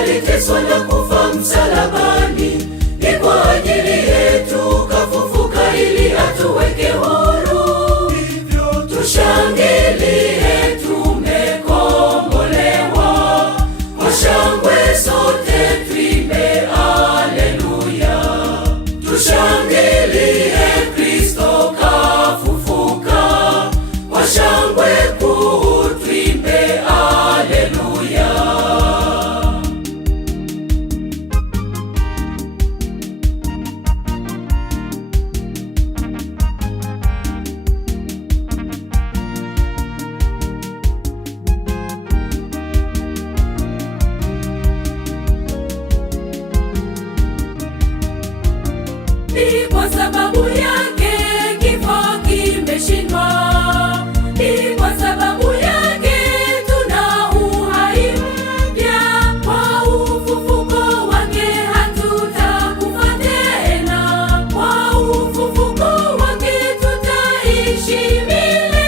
aliteswa na kufa msalabani, ni kwa ajili yetu kafufuka ili atuweke huru. Hivyo tushangilie, tumekombolewa. Kwa shangwe sote tuimbe haleluya. Tushangilie, Kristo kafufuka. Kwa shangwe kuu tuimbe haleluya. Ni kwa sababu yake kifo kimeshindwa. Ni kwa sababu yake tuna uhai mpya. Kwa ufufuko wake hatutakufa tena. Kwa ufufuko wake tutaishi milele.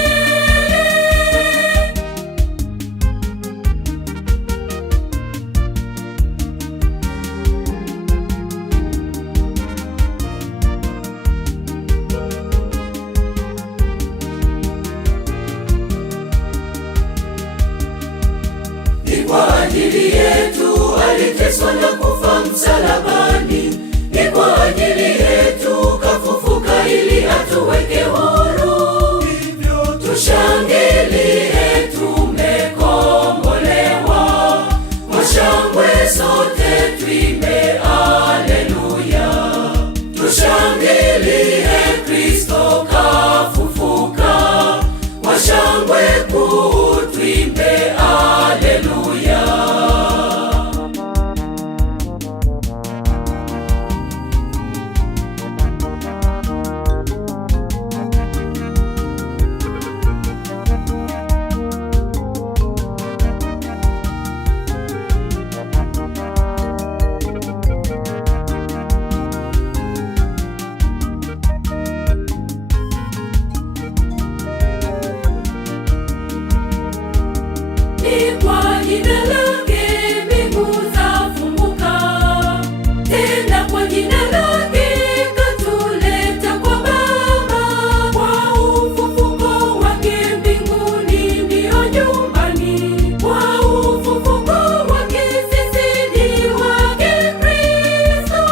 Ni kwa ajili yetu aliteswa na kufa msalabani, ni kwa ajili yetu kafufuka ili atuweke huru. Hivyo tushangilie, tumekombolewa. Kwa shangwe sote tuimbe haleluya. Tushangilie, Kristo kafufuka. Kwa shangwe kuu tuimbe haleluya. Ni kwa jina lake mbingu zafunguka, tena kwa jina lake katuleta kwa Baba. Kwa ufufuko wake mbinguni ndiyo nyumbani. Kwa ufufuko wake sisi ni wake Kristo.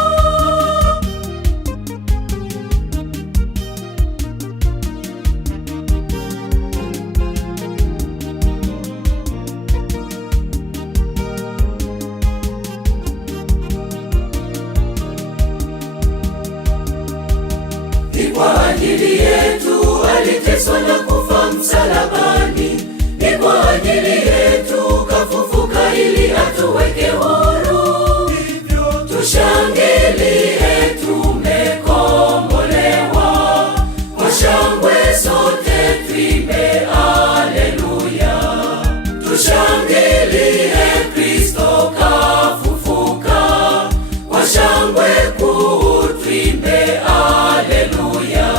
Ni kwa ajili yetu aliteswa na kufa msalabani, ni kwa ajili yetu kafufuka ili atuweke huru. Hivyo tushangilie, tumekombolewa. Kwa shangwe sote tuimbe haleluya. Tushangilie, Kristo kafufuka. Kwa shangwe kuu tuimbe haleluya.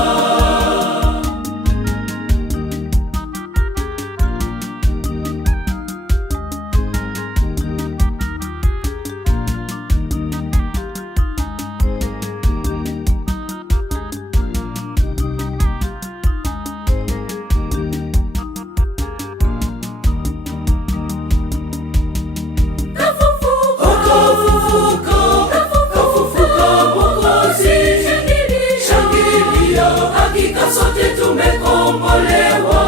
Kafufuka Mwokozi, shangilia, hakika sote tumekombolewa.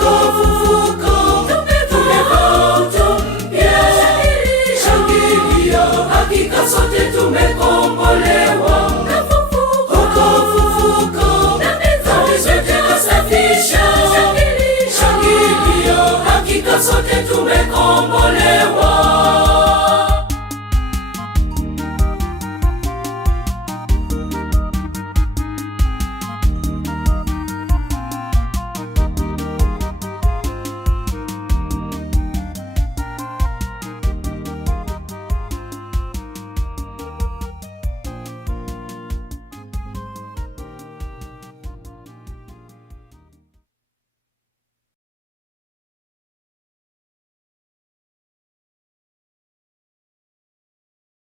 Kafufuka, tumevaa utu mpya. Shangilia, hakika sote tumekombolewa. Kafufuka, dhambi zote kasafisha. Shangilia, hakika sote tumekombolewa.